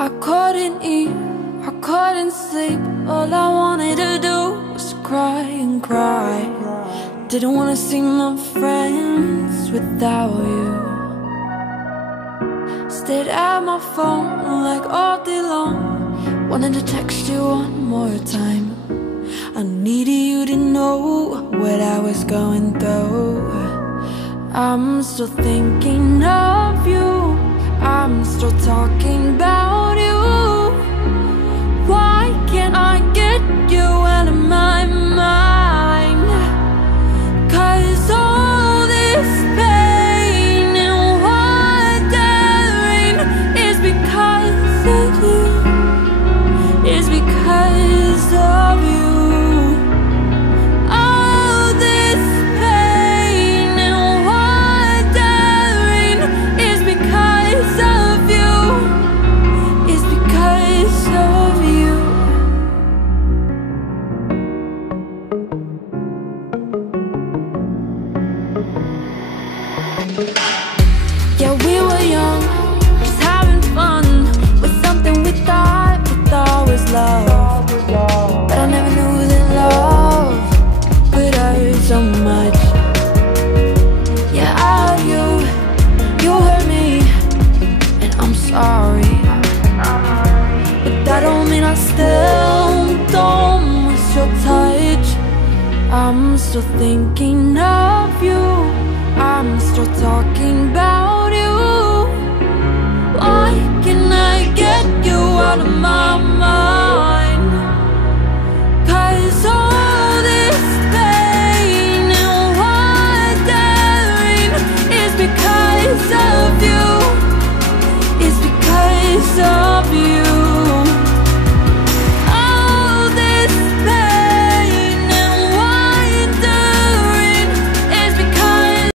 I couldn't eat, I couldn't sleep. All I wanted to do was cry and cry. Didn't wanna see my friends without you. Stayed at my phone like all day long. Wanted to text you one more time. I needed you to know what I was going through. I'm still thinking of you. I'm still talking about you. Why can't I get you out of my mind? 'Cause all this pain and wondering is because of you. Is because of you. Yeah, we were young, just having fun with something we thought was love. But I never knew that love could hurt so much. Yeah, I hurt you, you hurt me, and I'm sorry. But that don't mean I still don't miss your touch. I'm still thinking of you. I'm still talking about